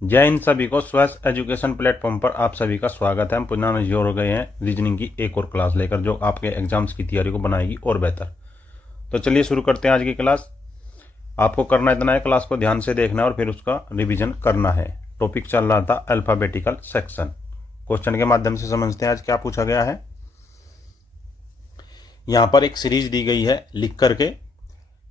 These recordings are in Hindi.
जय हिंद सभी को। स्वस्थ एजुकेशन प्लेटफॉर्म पर आप सभी का स्वागत है। हम पुनः नजर हो गए हैं रीजनिंग की एक और क्लास लेकर, जो आपके एग्जाम्स की तैयारी को बनाएगी और बेहतर। तो चलिए शुरू करते हैं आज की क्लास। आपको करना इतना है, क्लास को ध्यान से देखना है और फिर उसका रिवीजन करना है। टॉपिक चल रहा था अल्फाबेटिकल सेक्शन। क्वेश्चन के माध्यम से समझते हैं आज क्या पूछा गया है। यहां पर एक सीरीज दी गई है लिख करके,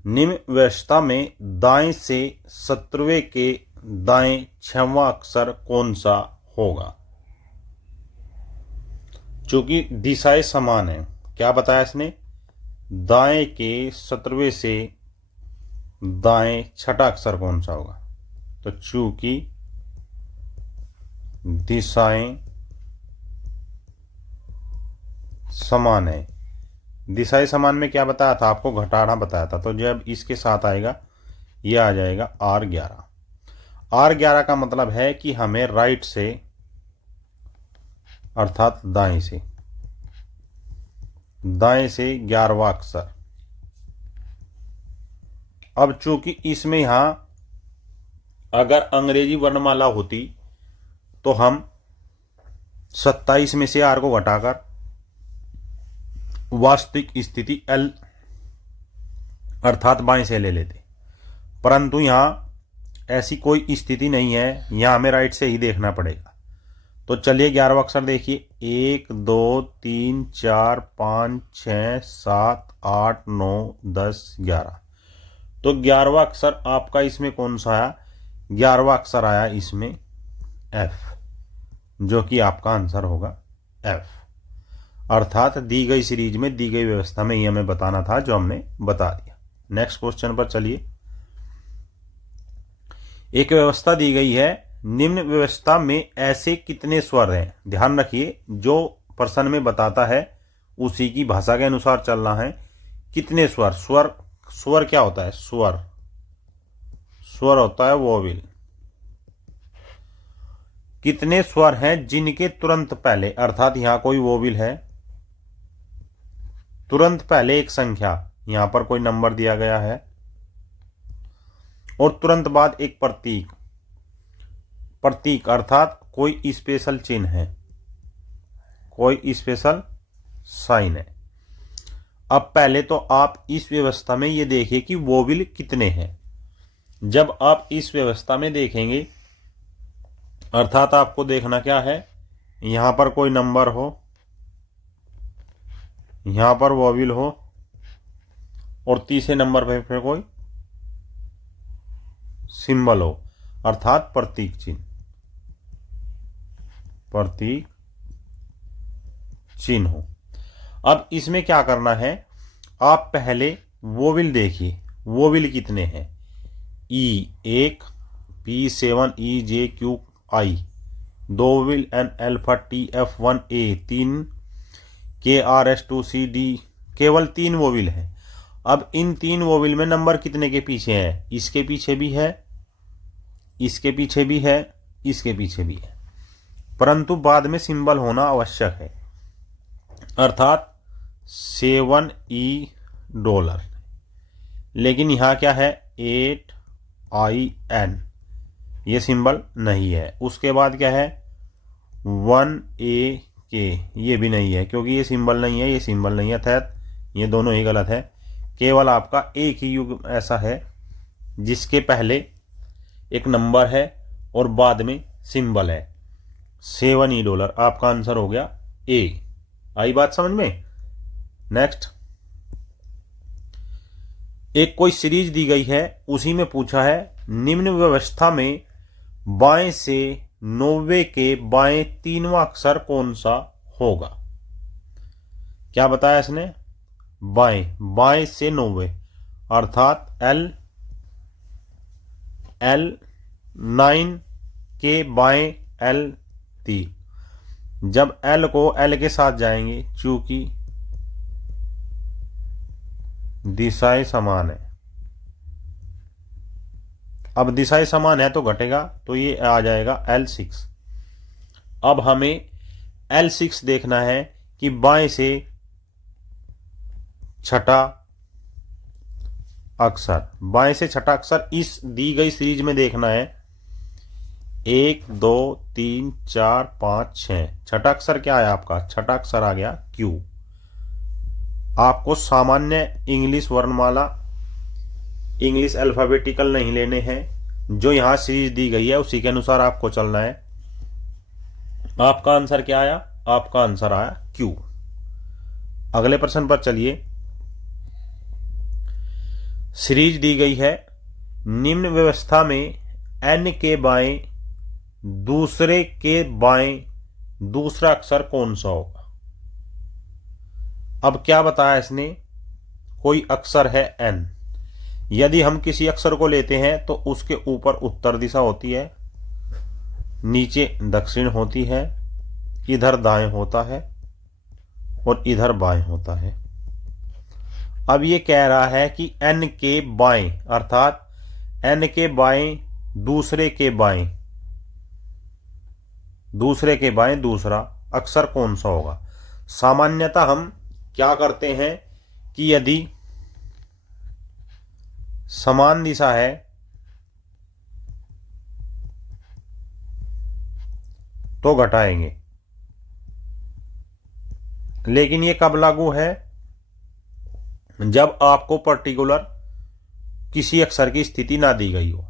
निम्न व्यवस्था में दाएं से 17वें के दाएं 6वां अक्षर कौन सा होगा। चूंकि दिशाएं समान है, क्या बताया इसने, दाएं के 17वें से दाएं छठा अक्षर कौन सा होगा। तो चूंकि दिशाएं समान है, दिशाएं समान में क्या बताया था आपको, घटाना बताया था। तो जब इसके साथ आएगा यह आ जाएगा R11। R11 का मतलब है कि हमें राइट से अर्थात दाएं से 11वां अक्षर। अब चूंकि इसमें यहां अगर अंग्रेजी वर्णमाला होती तो हम 27 में से R को घटाकर वास्तविक स्थिति L अर्थात बाएं से ले लेते, परंतु यहां ऐसी कोई स्थिति नहीं है। यहां हमें राइट से ही देखना पड़ेगा। तो चलिए 11वां अक्षर देखिए, 1 2 3 4 5 6 7 8 9 10 11। तो 11वां अक्षर आपका इसमें कौन सा आया, 11वां अक्षर आया इसमें F, जो कि आपका आंसर होगा F। अर्थात दी गई सीरीज में दी गई व्यवस्था में ये हमें बताना था, जो हमने बता दिया। नेक्स्ट क्वेश्चन पर चलिए। एक व्यवस्था दी गई है, निम्न व्यवस्था में ऐसे कितने स्वर हैं। ध्यान रखिए, जो प्रश्न में बताता है उसी की भाषा के अनुसार चलना है। कितने स्वर, स्वर क्या होता है, स्वर होता है वोविल। कितने स्वर हैं जिनके तुरंत पहले, अर्थात यहां कोई वोविल है, तुरंत पहले एक संख्या, यहां पर कोई नंबर दिया गया है, और तुरंत बाद एक प्रतीक अर्थात कोई स्पेशल चिन्ह है, कोई स्पेशल साइन है। अब पहले तो आप इस व्यवस्था में ये देखिए कि वोविल कितने हैं। जब आप इस व्यवस्था में देखेंगे, अर्थात आपको देखना क्या है, यहां पर कोई नंबर हो, यहां पर वोविल हो, और तीसरे नंबर पर फिर कोई सिंबल हो, अर्थात प्रतीक चिन्ह हो। अब इसमें क्या करना है, आप पहले वोविल देखिए, वोविल कितने हैं। E 1, P7, E J Q I 2 वोविल, N alpha T F 1 A 3, K R S 2 C D, केवल 3 वोविल है। अब इन 3 वोविल में नंबर कितने के पीछे है, इसके पीछे भी है, इसके पीछे भी है, इसके पीछे भी है, परंतु बाद में सिंबल होना आवश्यक है, अर्थात $7E। लेकिन यहां क्या है, 8IN, ये सिंबल नहीं है। उसके बाद क्या है, 1AK, ये भी नहीं है, क्योंकि ये सिंबल नहीं है, ये सिंबल नहीं है, अर्थात ये दोनों ही गलत है। केवल आपका एक ही युग ऐसा है जिसके पहले एक नंबर है और बाद में सिंबल है, $7E। आपका आंसर हो गया ए। आई बात समझ में। नेक्स्ट, एक कोई सीरीज दी गई है, उसी में पूछा है, निम्न व्यवस्था में बाएं से 90 के बाएं 3वां अक्षर कौन सा होगा। क्या बताया इसने, बाएं से 90, अर्थात L9 के बाएं L3। जब L को L के साथ जाएंगे, चूंकि दिशाएं समान है, अब दिशाएं समान है तो घटेगा, तो ये आ जाएगा L6। अब हमें L6 देखना है कि बाएं से छठा अक्षर, बाएं से छठा अक्षर इस दी गई सीरीज में देखना है। 1 2 3 4 5 6। छठा अक्षर क्या है आपका? छठा अक्षर आ गया क्यू। आपको सामान्य इंग्लिश वर्णमाला, इंग्लिश अल्फाबेटिकल नहीं लेने हैं। जो यहां सीरीज दी गई है उसी के अनुसार आपको चलना है। आपका आंसर क्या आया? आपका आंसर आया क्यू। अगले प्रश्न पर चलिए। सीरीज दी गई है, निम्न व्यवस्था में एन के बाएं दूसरे के बाएं दूसरा अक्षर कौन सा होगा? अब क्या बताया इसने? कोई अक्षर है एन, यदि हम किसी अक्षर को लेते हैं तो उसके ऊपर उत्तर दिशा होती है, नीचे दक्षिण होती है, इधर दाएं होता है और इधर बाएं होता है। अब ये कह रहा है कि एन के बाएं, अर्थात एन के बाएं दूसरे के बाएं, दूसरे के बाएं दूसरा अक्षर कौन सा होगा? सामान्यतः हम क्या करते हैं कि यदि समान दिशा है तो घटाएंगे, लेकिन ये कब लागू है? जब आपको पर्टिकुलर किसी अक्षर की स्थिति ना दी गई हो।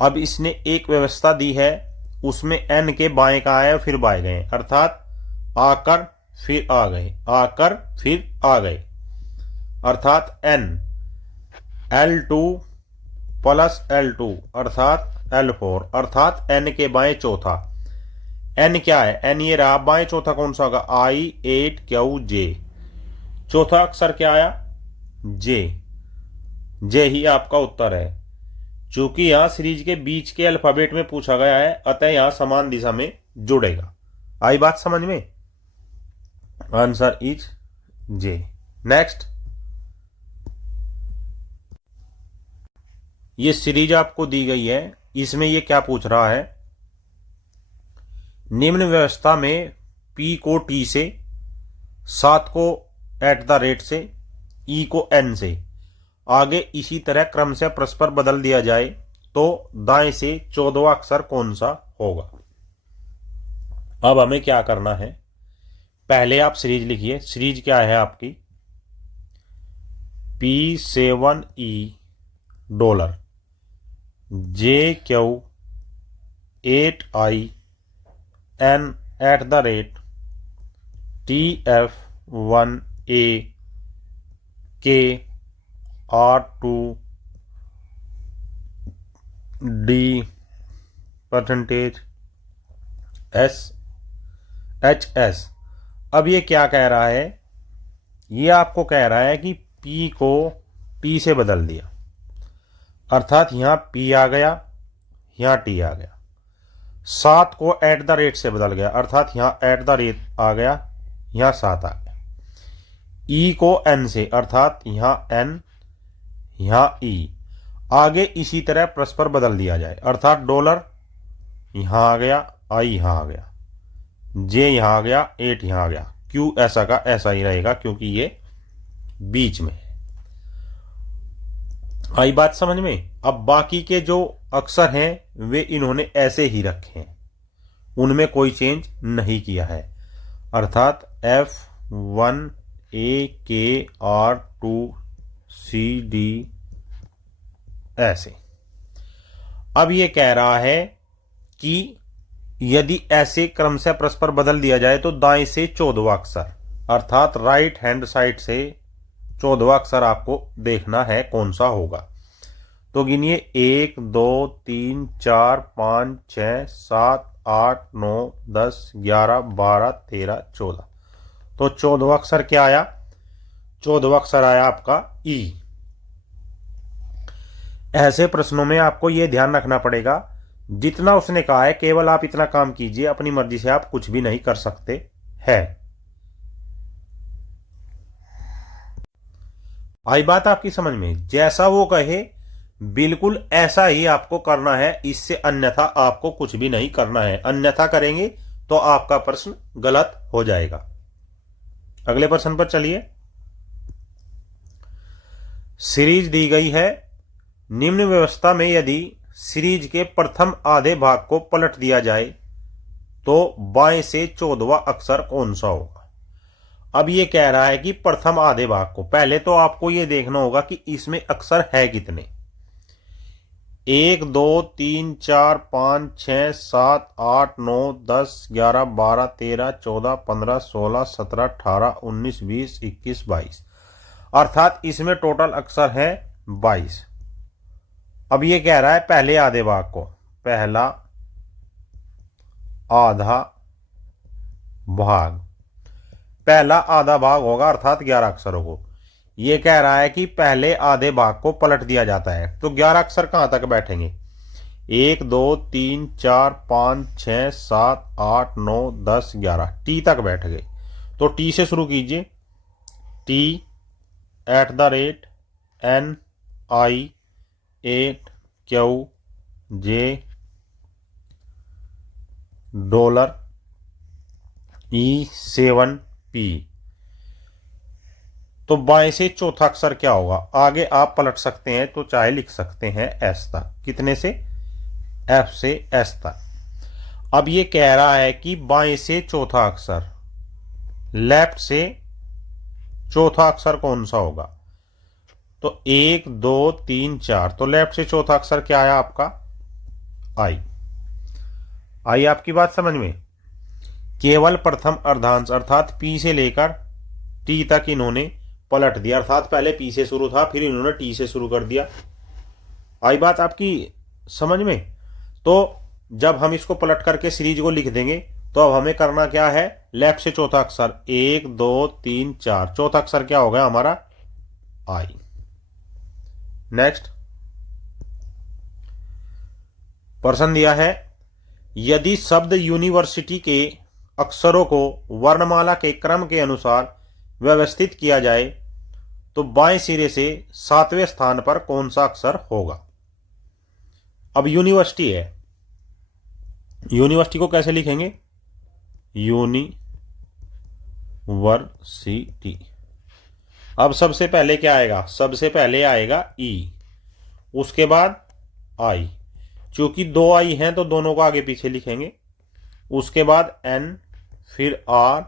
अब इसने एक व्यवस्था दी है, उसमें एन के बाएं का आए फिर बाएं गए, अर्थात आकर फिर आ गए, आकर फिर आ गए, अर्थात एन L2 प्लस L2 अर्थात L4, अर्थात एन के बाएं चौथा। एन क्या है? एन ये रहा, बाएं चौथा कौन सा होगा? I8QJ। चौथा अक्षर क्या आया? जे। जे ही आपका उत्तर है। चूंकि यहां सीरीज के बीच के अल्फाबेट में पूछा गया है, अतः यहां समान दिशा में जुड़ेगा। आई बात समझ में? Answer is J. नेक्स्ट, ये सीरीज आपको दी गई है, इसमें ये क्या पूछ रहा है? निम्न व्यवस्था में P को T से, 7 को @ से, E को N से आगे इसी तरह क्रम से परस्पर बदल दिया जाए तो दाएं से 14वां अक्षर कौन सा होगा? अब हमें क्या करना है? पहले आप सीरीज लिखिए। सीरीज क्या है आपकी? P7E $, JQ8I N @TF1A K R2 D %HS। अब ये क्या कह रहा है? ये आपको कह रहा है कि P को T से बदल दिया, अर्थात यहां P आ गया, यहां T आ गया। 7 को @ से बदल गया, अर्थात यहां @ आ गया, यहां 7 आ गया। E को N से, अर्थात यहां N, यहां E आगे इसी तरह परस्पर बदल दिया जाए, अर्थात $, यहां आ गया, I यहां आ गया, J यहां आ गया, 8 यहां आ गया। Q ऐसा का ऐसा ही रहेगा क्योंकि ये बीच में है। आई बात समझ में? अब बाकी के जो अक्षर हैं वे इन्होंने ऐसे ही रखे हैं, उनमें कोई चेंज नहीं किया है, अर्थात F1 A K R2 C D ऐसे। अब ये कह रहा है कि यदि ऐसे क्रम से परस्पर बदल दिया जाए तो दाएं से 14वां अक्षर, अर्थात राइट हैंड साइड से 14वां अक्षर आपको देखना है कौन सा होगा। तो गिनिए 1 2 3 4 5 6 7 8 9 10 11 12 13 14। तो 14वां अक्षर क्या आया? 14वां अक्षर आया आपका ई। ऐसे प्रश्नों में आपको यह ध्यान रखना पड़ेगा, जितना उसने कहा है केवल आप इतना काम कीजिए, अपनी मर्जी से आप कुछ भी नहीं कर सकते हैं। आई बात आपकी समझ में? जैसा वो कहे बिल्कुल ऐसा ही आपको करना है, इससे अन्यथा आपको कुछ भी नहीं करना है। अन्यथा करेंगे तो आपका प्रश्न गलत हो जाएगा। अगले प्रश्न पर चलिए। सीरीज दी गई है, निम्न व्यवस्था में यदि सीरीज के प्रथम आधे भाग को पलट दिया जाए तो बाएं से 14वां अक्षर कौन सा होगा। अब ये कह रहा है कि प्रथम आधे भाग को, पहले तो आपको ये देखना होगा कि इसमें अक्षर है कितने। 1 2 3 4 5 6 7 8 9 10 11 12 13 14 15 16 17 18 19 20 21 22, अर्थात इसमें टोटल अक्षर है 22। अब ये कह रहा है पहले आधे भाग को, पहला आधा भाग, पहला आधा भाग होगा अर्थात 11 अक्षरों को। ये कह रहा है कि पहले आधे भाग को पलट दिया जाता है तो 11 अक्षर कहां तक बैठेंगे। 1 2 3 4 5 6 7 8 9 10 11 टी तक बैठ गए। तो टी से शुरू कीजिए। T@NI8KJ$E7P। तो बाएं से चौथा अक्षर क्या होगा, आगे आप पलट सकते हैं तो चाहे लिख सकते हैं एस तक। कितने से, एफ से एस तक। अब ये कह रहा है कि बाएं से चौथा अक्षर, लेफ्ट से चौथा अक्षर कौन सा होगा। तो 1 2 3 4, तो लेफ्ट से चौथा अक्षर क्या आया आपका, आई। आई आपकी बात समझ में। केवल प्रथम अर्धांश अर्थात पी से लेकर टी तक इन्होंने पलट दिया, अर्थात पहले पी से शुरू था फिर इन्होंने टी से शुरू कर दिया। आई बात आपकी समझ में। तो जब हम इसको पलट करके सीरीज को लिख देंगे तो अब हमें करना क्या है, लेफ्ट से चौथा अक्षर 1 2 3 4, चौथा अक्षर क्या होगा हमारा, आई। नेक्स्ट प्रश्न दिया है, यदि शब्द यूनिवर्सिटी के अक्षरों को वर्णमाला के क्रम के अनुसार व्यवस्थित किया जाए तो बाएं सिरे से 7वें स्थान पर कौन सा अक्षर होगा। अब यूनिवर्सिटी है, यूनिवर्सिटी को कैसे लिखेंगे, यूनिवर्सिटी। अब सबसे पहले क्या आएगा, सबसे पहले आएगा ई, उसके बाद आई, क्योंकि 2 आई हैं तो दोनों को आगे पीछे लिखेंगे। उसके बाद एन, फिर आर,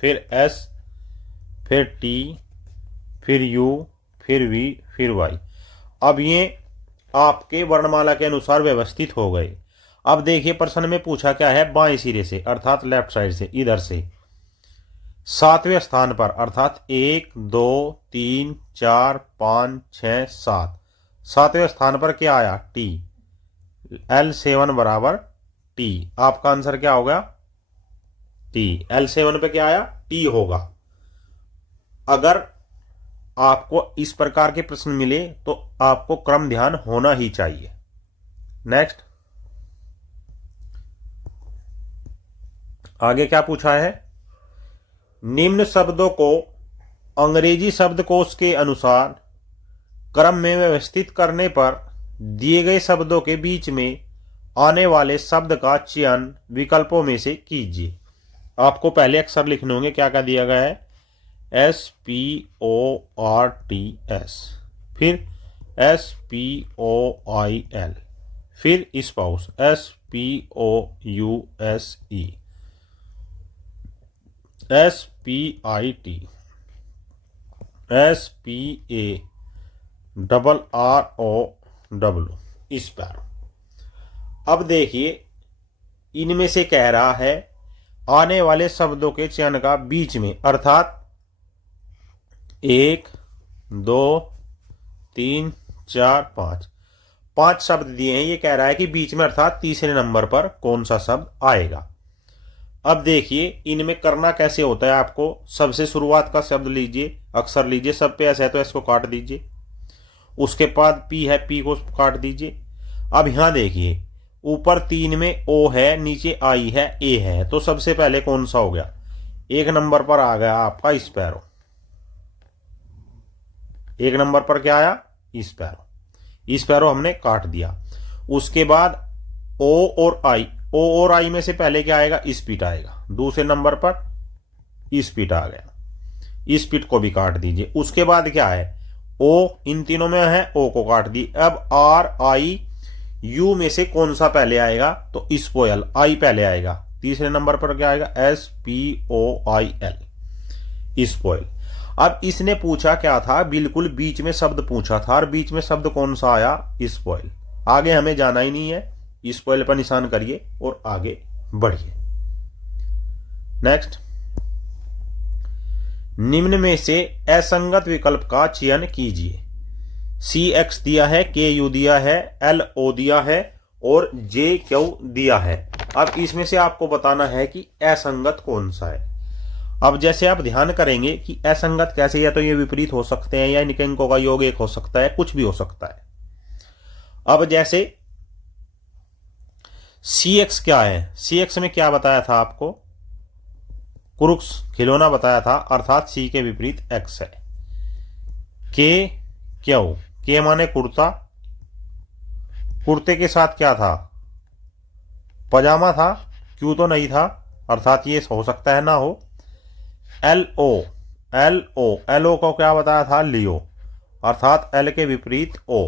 फिर एस, फिर टी, फिर यू, फिर वी, फिर वाई। अब ये आपके वर्णमाला के अनुसार व्यवस्थित हो गए। अब देखिए प्रश्न में पूछा क्या है, बाएं सिरे से अर्थात लेफ्ट साइड से, इधर से 7वें स्थान पर, अर्थात 1 2 3 4 5 6 7, 7वें स्थान पर क्या आया, टी। L7 बराबर टी, आपका आंसर क्या होगा, टी। L7 पे क्या आया, टी होगा। अगर आपको इस प्रकार के प्रश्न मिले तो आपको क्रम ध्यान होना ही चाहिए। नेक्स्ट आगे क्या पूछा है, निम्न शब्दों को अंग्रेजी शब्दकोश के अनुसार क्रम में व्यवस्थित करने पर दिए गए शब्दों के बीच में आने वाले शब्द का चयन विकल्पों में से कीजिए। आपको पहले अक्षर लिखने होंगे, क्या क्या दिया गया है, SPORTS, फिर SPOIL, फिर spouse SPOUSE, SPIT, SPARROW, sparrow. अब देखिए इनमें से कह रहा है आने वाले शब्दों के चयन का बीच में, अर्थात 1 2 3 4 5, 5 शब्द दिए हैं। ये कह रहा है कि बीच में अर्थात तीसरे नंबर पर कौन सा शब्द आएगा। अब देखिए इनमें करना कैसे होता है, आपको सबसे शुरुआत का शब्द लीजिए, अक्षर लीजिए, सब पे एस है तो एस को काट दीजिए, उसके बाद पी है, पी को काट दीजिए। अब यहां देखिए ऊपर 3 में ओ है, नीचे आई है, ए है, तो सबसे पहले कौन सा हो गया, 1 नंबर पर आ गया आपका स्पैरो। 1 नंबर पर क्या आया, स्पैरो। स्पैरो हमने काट दिया। उसके बाद ओ और आई, ओ और आई में से पहले क्या आएगा, स्पीट आएगा। दूसरे नंबर पर स्पीट आ गया, स्पीट को भी काट दीजिए। उसके बाद क्या है, ओ, इन तीनों में है, ओ को काट दी। अब आर, आई, यू में से कौन सा पहले आएगा, तो स्पॉयल, आई पहले आएगा। तीसरे नंबर पर क्या आएगा, SPOIL, स्पॉयल। अब इसने पूछा क्या था, बिल्कुल बीच में शब्द पूछा था, और बीच में शब्द कौन सा आया, स्पॉयल। आगे हमें जाना ही नहीं है, स्पॉयल पर निशान करिए और आगे बढ़िए। नेक्स्ट, निम्न में से असंगत विकल्प का चयन कीजिए। CX दिया है, KU दिया है, LO दिया है और JQ दिया है। अब इसमें से आपको बताना है कि असंगत कौन सा है। अब जैसे आप ध्यान करेंगे कि असंगत कैसे, या तो ये विपरीत हो सकते हैं, या इनके अंकों का योग एक हो सकता है, कुछ भी हो सकता है। अब जैसे CX क्या है, CX में क्या बताया था आपको, कुरुक्स खिलौना बताया था, अर्थात C के विपरीत X है। के माने कुर्ता, कुर्ते के साथ क्या था, पजामा था, क्यों तो नहीं था, अर्थात ये हो सकता है ना हो। LO को क्या बताया था, लियो, अर्थात L के विपरीत O।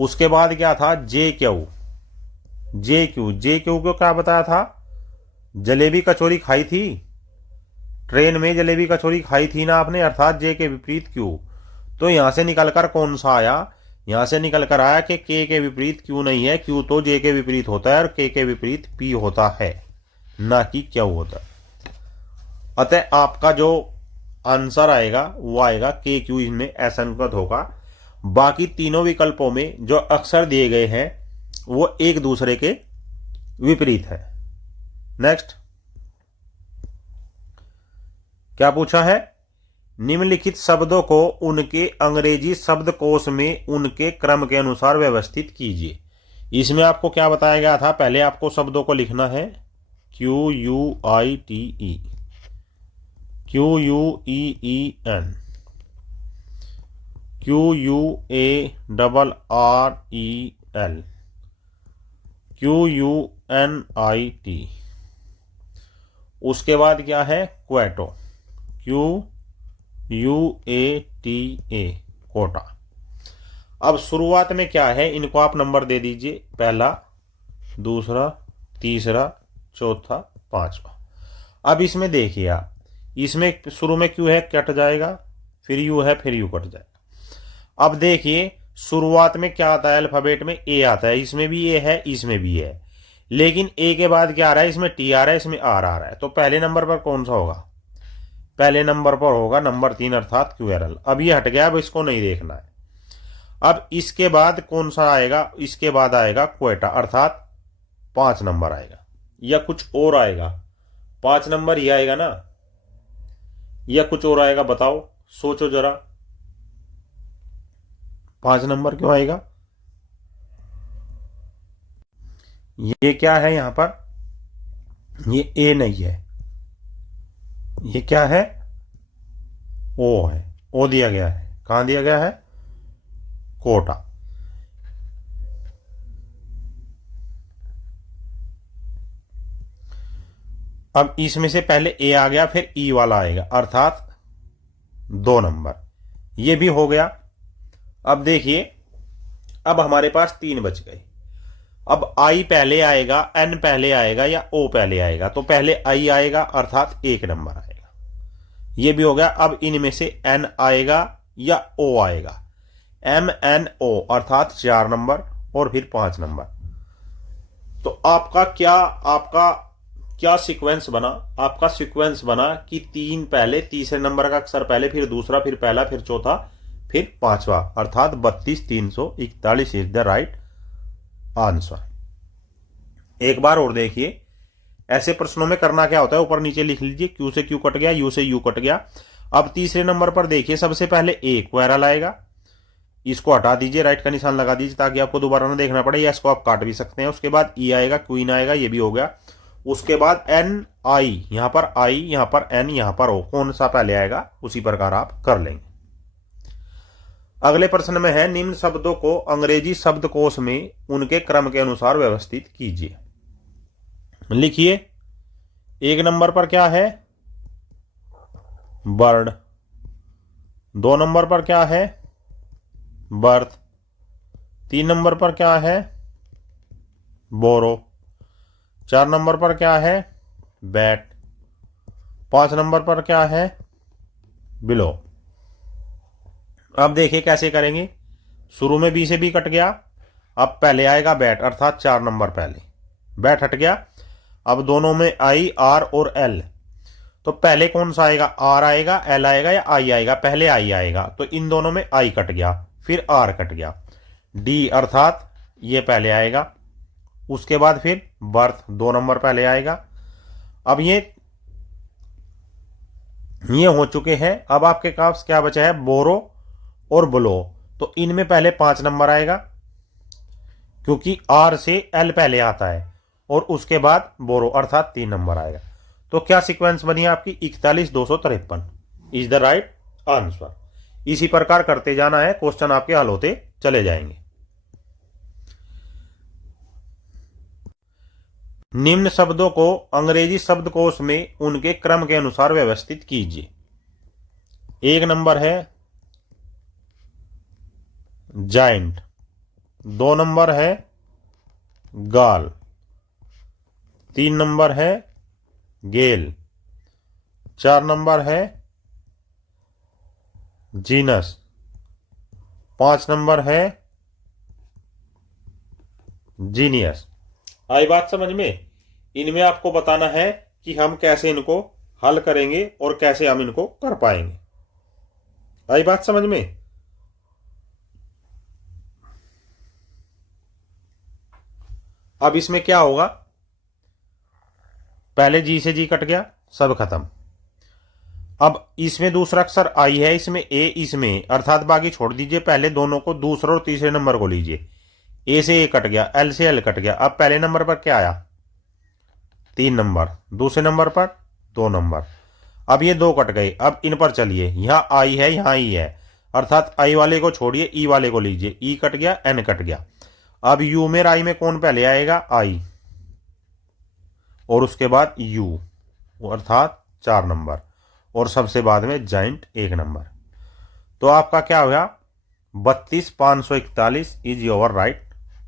उसके बाद क्या था, JQ को क्या बताया था, जलेबी कचौरी खाई थी, ट्रेन में जलेबी कचौरी खाई थी ना आपने, अर्थात J के विपरीत Q। तो यहां से निकलकर कौन सा आया, यहां से निकलकर आया कि K के विपरीत Q नहीं है, Q तो J के विपरीत होता है और K के विपरीत P होता है, ना कि Q होता है। अतः आपका जो आंसर आएगा वो आएगा KQ, इनमें असंगत होगा। बाकी तीनों विकल्पों में जो अक्षर दिए गए हैं वो एक दूसरे के विपरीत है। नेक्स्ट, क्या पूछा है, निम्नलिखित शब्दों को उनके अंग्रेजी शब्दकोश में उनके क्रम के अनुसार व्यवस्थित कीजिए। इसमें आपको क्या बताया गया था, पहले आपको शब्दों को लिखना है QUITE, QUEEN, QUARREL, QUNIT। उसके बाद क्या है, क्वेटो, QUATA, कोटा। अब शुरुआत में क्या है, इनको आप नंबर दे दीजिए, पहला, दूसरा, तीसरा, चौथा, पांचवा। अब इसमें देखिए आप, इसमें शुरू में क्यू है, कट जाएगा, फिर यू है, फिर यू कट जाएगा। अब देखिए शुरुआत में क्या आता है, अल्फाबेट में ए आता है, इसमें भी ए है, इसमें भी है, लेकिन ए के बाद क्या आ रहा है, इसमें टी आ रहा है, इसमें आर आ रहा है। तो पहले नंबर पर कौन सा होगा, पहले नंबर पर होगा नंबर 3 अर्थात QRL। अब ये हट गया, अब इसको नहीं देखना है। अब इसके बाद कौन सा आएगा, इसके बाद आएगा क्वेटा, अर्थात 5 नंबर आएगा, या कुछ और आएगा, 5 नंबर ही आएगा ना, या कुछ और आएगा, बताओ, सोचो जरा, 5 नंबर क्यों आएगा, ये क्या है यहां पर, ये ए नहीं है, ये क्या है, ओ है, ओ दिया गया है, कहां दिया गया है, कोटा। अब इसमें से पहले ए आ गया, फिर ई वाला आएगा, अर्थात 2 नंबर, ये भी हो गया। अब देखिए, अब हमारे पास 3 बच गए। अब आई पहले आएगा, एन पहले आएगा, या ओ पहले आएगा, तो पहले आई आएगा, अर्थात 1 नंबर आएगा, ये भी हो गया। अब इनमें से एन आएगा या ओ आएगा, MNO, अर्थात 4 नंबर और फिर 5 नंबर। तो आपका क्या सीक्वेंस बना, आपका सीक्वेंस बना कि 3 पहले, तीसरे नंबर का अक्षर पहले, फिर दूसरा, फिर पहला, फिर चौथा, फिर पांचवा, अर्थात 32,341 इज द राइट आंसर। एक बार और देखिए, ऐसे प्रश्नों में करना क्या होता है, ऊपर नीचे लिख लीजिए, क्यू से क्यू कट गया, यू से यू कट गया। अब तीसरे नंबर पर देखिए, सबसे पहले ए क्वेरल आएगा, इसको हटा दीजिए, राइट का निशान लगा दीजिए ताकि आपको दोबारा ना देखना पड़े, या इसको आप काट भी सकते हैं। उसके बाद ई आएगा, क्वीन आएगा, ये भी हो गया। उसके बाद एन आई, यहां पर आई, यहां पर एन, यहां पर ओ, कौन सा पहले आएगा उसी प्रकार आप कर लेंगे। अगले प्रश्न में है, निम्न शब्दों को अंग्रेजी शब्दकोश में उनके क्रम के अनुसार व्यवस्थित कीजिए। लिखिए, 1 नंबर पर क्या है, बर्ड, 2 नंबर पर क्या है, बर्थ, 3 नंबर पर क्या है, बोरो। 4 नंबर पर क्या है? बैट। 5 नंबर पर क्या है? बिलो। अब देखिए कैसे करेंगे। शुरू में बी से बी कट गया, अब पहले आएगा बैट, अर्थात 4 नंबर पहले। बैट हट गया, अब दोनों में आई, आर और एल। तो पहले कौन सा आएगा? आर आएगा, एल आएगा या आई आएगा? पहले आई आएगा, तो इन दोनों में आई कट गया, फिर आर कट गया। डी अर्थात ये पहले आएगा, उसके बाद फिर बर्थ 2 नंबर पहले आएगा। अब ये हो चुके हैं। अब आपके पास क्या बचा है? बोरो और ब्लो। तो इनमें पहले 5 नंबर आएगा, क्योंकि आर से एल पहले आता है, और उसके बाद बोरो अर्थात 3 नंबर आएगा। तो क्या सीक्वेंस बनी आपकी? 41,253 इज द राइट आंसर। इसी प्रकार करते जाना है, क्वेश्चन आपके हल होते चले जाएंगे। निम्न शब्दों को अंग्रेजी शब्दकोश में उनके क्रम के अनुसार व्यवस्थित कीजिए। 1 नंबर है जाइंट, 2 नंबर है गाल, 3 नंबर है गेल, 4 नंबर है जीनस, 5 नंबर है जीनियस। आई बात समझ में? इनमें आपको बताना है कि हम कैसे इनको हल करेंगे और कैसे हम इनको कर पाएंगे। आई बात समझ में? अब इसमें क्या होगा? पहले जी से जी कट गया, सब खत्म। अब इसमें दूसरा अक्षर आई है, इसमें ए, इसमें अर्थात बाकी छोड़ दीजिए। पहले दोनों को, दूसरे और तीसरे नंबर को लीजिए। ए से ए कट गया, एल से एल कट गया। अब पहले नंबर पर क्या आया? 3 नंबर, दूसरे नंबर पर 2 नंबर। अब ये 2 कट गए। अब इन पर चलिए, यहां आई है, यहां ई है, अर्थात आई वाले को छोड़िए, ई वाले को लीजिए। ई कट गया, एन कट गया। अब यू में आई में कौन पहले आएगा? आई, और उसके बाद यू अर्थात 4 नंबर, और सबसे बाद में जाइंट 1 नंबर। तो आपका क्या होगा? 32,541 इज योर राइट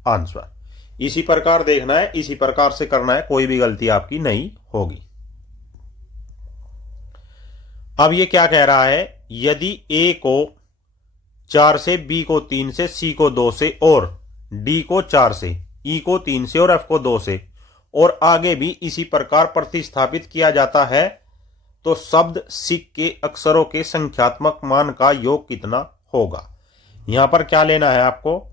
आंसर। इसी प्रकार देखना है, इसी प्रकार से करना है, कोई भी गलती आपकी नहीं होगी। अब ये क्या कह रहा है? यदि ए को 4 से, बी को 3 से, सी को 2 से, और डी को 4 से, ई को 3 से और एफ को 2 से, और आगे भी इसी प्रकार प्रतिस्थापित किया जाता है, तो शब्द सिक के अक्षरों के संख्यात्मक मान का योग कितना होगा? यहां पर क्या लेना है आपको?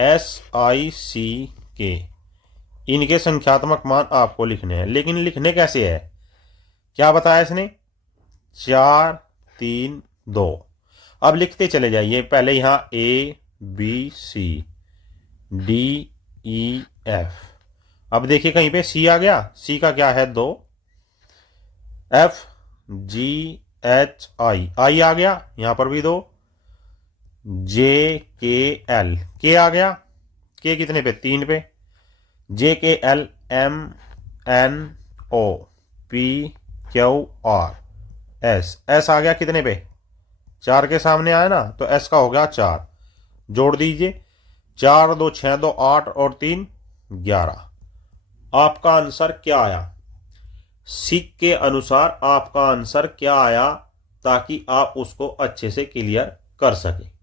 SIC इनके संख्यात्मक मान आपको लिखने हैं। लेकिन लिखने कैसे है? क्या बताया इसने? 4, 3, 2। अब लिखते चले जाइए। पहले यहां ABC DEF। अब देखिए कहीं पे सी आ गया, सी का क्या है? 2। FGHI, आई आ गया, यहां पर भी 2। JKL, के आ गया, के कितने पे? 3 पे। JKL MNO PQR S, S आ गया कितने पे? 4 के सामने आया ना, तो S का हो गया 4। जोड़ दीजिए, 4 2 6 2 8 और 3 11। आपका आंसर क्या आया? सिक के अनुसार आपका आंसर क्या आया, ताकि आप उसको अच्छे से क्लियर कर सके।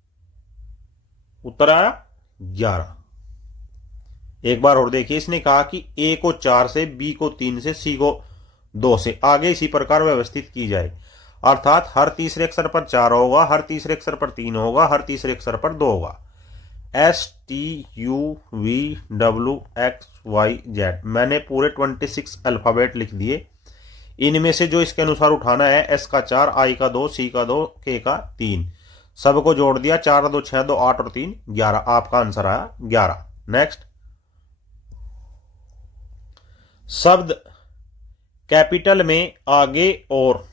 उत्तर आया 11। एक बार और देखिए, इसने कहा कि ए को 4 से, बी को 3 से, सी को 2 से, आगे इसी प्रकार व्यवस्थित की जाए, अर्थात हर तीसरे अक्षर पर 4 होगा, हर तीसरे अक्षर पर 3 होगा, हर तीसरे अक्षर पर 2 होगा। STUVWXYZ, मैंने पूरे 26 अल्फाबेट लिख दिए। इनमें से जो इसके अनुसार उठाना है, एस का 4, आई का 2, सी का 2, के का 3, सबको जोड़ दिया। 4 2 6 2 8 और 3 11। आपका आंसर आया 11। नेक्स्ट, शब्द कैपिटल में आगे और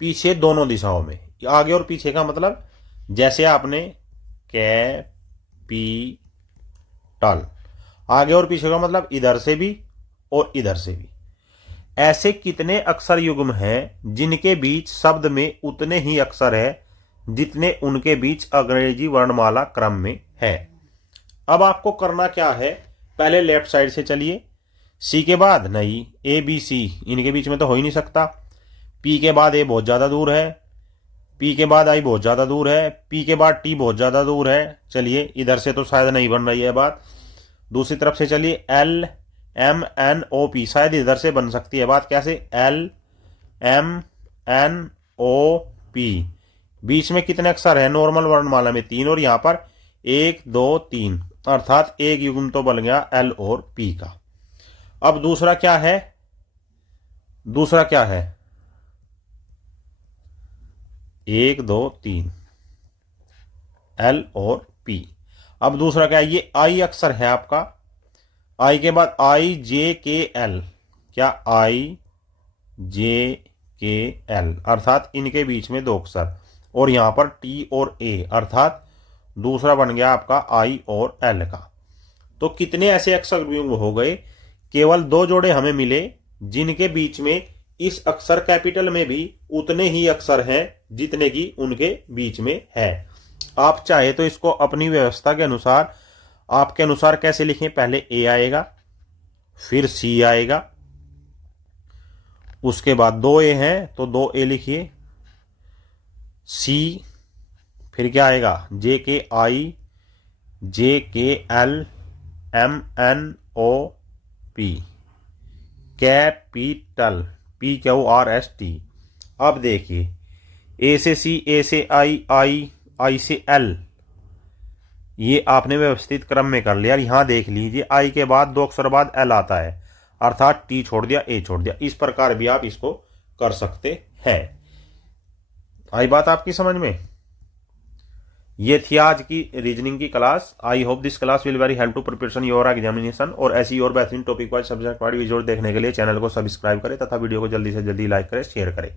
पीछे दोनों दिशाओं में। आगे और पीछे का मतलब, जैसे आपने कैपिटल, आगे और पीछे का मतलब इधर से भी और इधर से भी। ऐसे कितने अक्षर युग्म हैं जिनके बीच शब्द में उतने ही अक्षर है जितने उनके बीच अंग्रेजी वर्णमाला क्रम में है? अब आपको करना क्या है? पहले लेफ्ट साइड से चलिए, सी के बाद नहीं, ए बी सी इनके बीच में तो हो ही नहीं सकता, पी के बाद ए बहुत ज़्यादा दूर है, पी के बाद आई बहुत ज़्यादा दूर है, पी के बाद टी बहुत ज़्यादा दूर है। चलिए इधर से तो शायद नहीं बन रही है बात, दूसरी तरफ से चलिए, L M N O P, शायद इधर से बन सकती है बात। कैसे? L M N O P, बीच में कितने अक्षर है नॉर्मल वर्णमाला में? 3, और यहां पर 1 2 3, अर्थात एक युग्म तो बन गया एल और पी का। अब दूसरा क्या है? दूसरा क्या है? 1 2 3 एल और पी। अब दूसरा क्या है? ये आई अक्षर है आपका, आई के बाद आई जे के एल, क्या? आई जे के एल, अर्थात इनके बीच में 2 अक्षर, और यहां पर टी और ए, अर्थात दूसरा बन गया आपका आई और एल का। तो कितने ऐसे अक्षर युग्म हो गए? केवल 2 जोड़े हमें मिले जिनके बीच में इस अक्षर कैपिटल में भी उतने ही अक्षर हैं जितने की उनके बीच में है। आप चाहे तो इसको अपनी व्यवस्था के अनुसार, आपके अनुसार कैसे लिखें? पहले ए आएगा, फिर सी आएगा, उसके बाद 2 ए हैं तो 2 ए लिखिए, सी, फिर क्या आएगा? जे के I, J K L, M N O P, capital, P Q R S T. अब देखिए, ए से सी, ए से आई, आई से एल, ये आपने व्यवस्थित क्रम में कर लिया। यहां देख लीजिए, आई के बाद 2 अक्षर बाद एल आता है, अर्थात टी छोड़ दिया, ए छोड़ दिया। इस प्रकार भी आप इसको कर सकते हैं। आई बात आपकी समझ में? ये थी आज की रीजनिंग की class. I hope this class will very help to preparation your examination. और ऐसी और बेहतरीन topic wise subject wise video देखने के लिए चैनल को सब्सक्राइब करें तथा वीडियो को जल्दी से जल्दी लाइक करें, शेयर करें।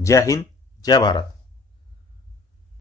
जय हिंद, जय भारत।